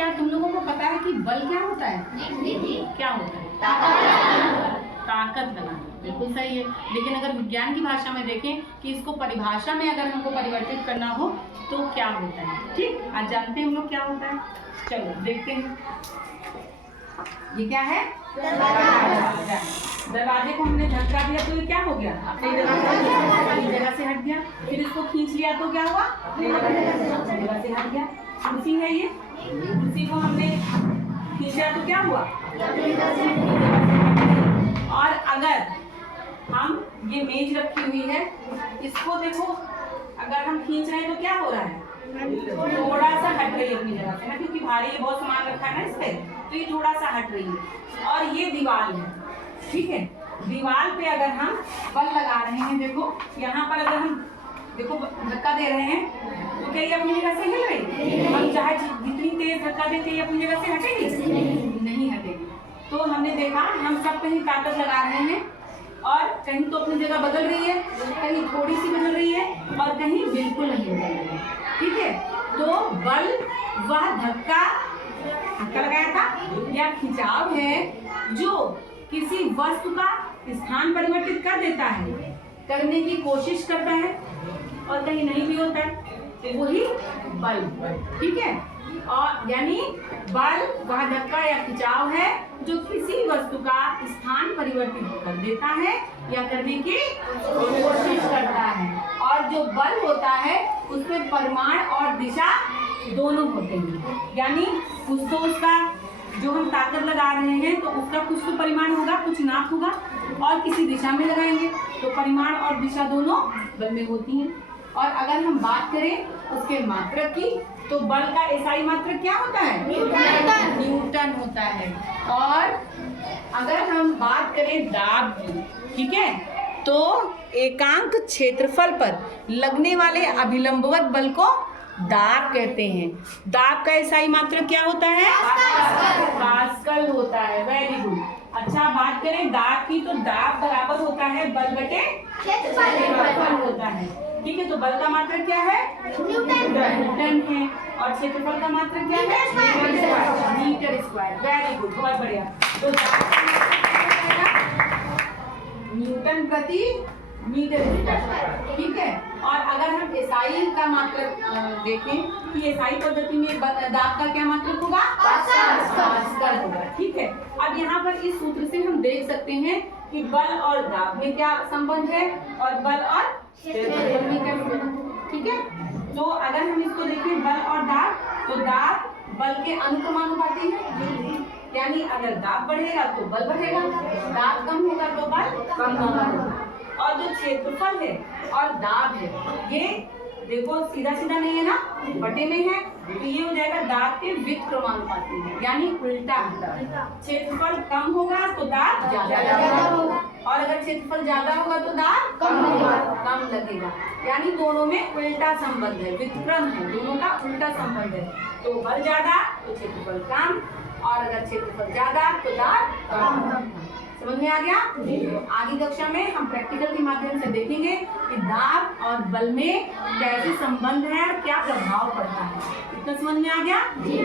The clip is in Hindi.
क्या तुम लोगों को पता है कि बल क्या होता है? क्या होता है? ताकत बनाना। बिल्कुल सही है। लेकिन अगर विज्ञान की भाषा में देखें कि इसको परिभाषा में अगर हमको परिवर्तित करना हो तो क्या होता है? ठीक, आज जानते हैं हम लोग क्या होता है। चलो देखते हैं। ये क्या है? दरवाजे को हमने धक्का दिया तो ये क्या हो गया? अपनी जगह से हट गया। फिर इसको खींच लिया तो क्या हुआ? अपनी जगह से हट गया। कुर्सी है ये, कुर्सी को हमने खींचा तो क्या हुआ? और अगर हम ये मेज रखी हुई है, इसको देखो, अगर हम खींच रहे हैं तो क्या हो रहा है? थोड़ा सा हट रही है अपनी जगह से ना, क्योंकि भारी ये बहुत सामान रखा है ना इस पे, तो ये थोड़ा सा हट रही है। और ये दीवार है, ठीक है। दीवार पे अगर हम बल लगा रहे हैं, देखो यहाँ पर अगर हम देखो धक्का दे रहे हैं तो क्या ये अपनी जगह से हिल रही? हम चाहे जितनी तेज धक्का देते ये अपनी जगह से हटेगी? नहीं हटेगी। तो हमने देखा हम सब कहीं ताकत लगा रहे हैं और कहीं तो अपनी जगह बदल रही है, कहीं थोड़ी सी बदल रही है और कहीं बिल्कुल नहीं बदल रही है, ठीक है। तो बल वह धक्का लगाया था या खिंचाव है जो किसी वस्तु का स्थान परिवर्तित कर देता है, करने की कोशिश करता है और कहीं नहीं भी होता है, तो वही बल, ठीक है। और यानी बल वह धक्का या खिंचाव है जो किसी वस्तु का स्थान परिवर्तित कर देता है या करने की कोशिश करता है। और जो बल होता है उसमें परिमाण और दिशा दोनों होते हैं। यानी कुछ तो उसका जो हम ताकत लगा रहे हैं तो उसका कुछ तो परिमाण होगा, कुछ नाप होगा, और किसी दिशा में लगाएंगे तो परिमाण और दिशा दोनों बल में होती हैं। और अगर हम बात करें उसके मात्रक की तो बल का एसआई मात्रक क्या होता है? न्यूटन होता है। और अगर हम बात करें दाब की, ठीक है, तो एकांक क्षेत्रफल पर लगने वाले अभिलंबवत बल को दाब कहते हैं। दाब का एसआई मात्रक क्या होता है? पास्कल होता है। Very good. अच्छा, बात करें दाब की तो दाब बराबर होता है बल बटे क्षेत्रफल होता है, ठीक है। तो बल का मात्रक क्या है? न्यूटन है। और क्षेत्रफल का मात्रक क्या है? Metre square. वेरी गुड, बहुत बढ़िया। तो न्यूटन प्रति मीटर स्क्वायर, ठीक है। और अगर हम एसआई का मात्रक देखें कि एसआई पद्धति में दाब का क्या मात्रक होगा? पास्कल होगा, ठीक है। अब यहाँ पर इस सूत्र से हम देख सकते हैं कि बल और दाब में क्या संबंध है और बल और क्षेत्रफल में क्या संबंध है, ठीक है। तो अगर हम इसको देखें बल और दाब, तो दाब बल के अनुक्रमानुपाती है, यानी अगर दाब बढ़ेगा तो बल बढ़ेगा, दाब कम होगा तो बल कम होगा। और जो क्षेत्रफल है और दाब है, ये देखो सीधा सीधा नहीं है ना, बटे में है, तो ये हो जाएगा दाब के व्युत्क्रमानुपाती है, यानी उल्टा। क्षेत्रफल कम होगा तो दाब ज्यादा होगा, और अगर क्षेत्रफल ज्यादा होगा तो दाब कम लगेगा, यानी दोनों में उल्टा संबंध है, व्युत्क्रम है, दोनों का उल्टा संबंध है। तो बल ज्यादा तो क्षेत्रफल कम, और अगर क्षेत्रफल ज्यादा तो दाब कम। समझ में आ गया? तो आगे कक्षा में हम प्रैक्टिकल के माध्यम से देखेंगे कि दाब और बल में कैसे संबंध है और क्या प्रभाव पड़ता है। इतना समझ में आ गया? जी।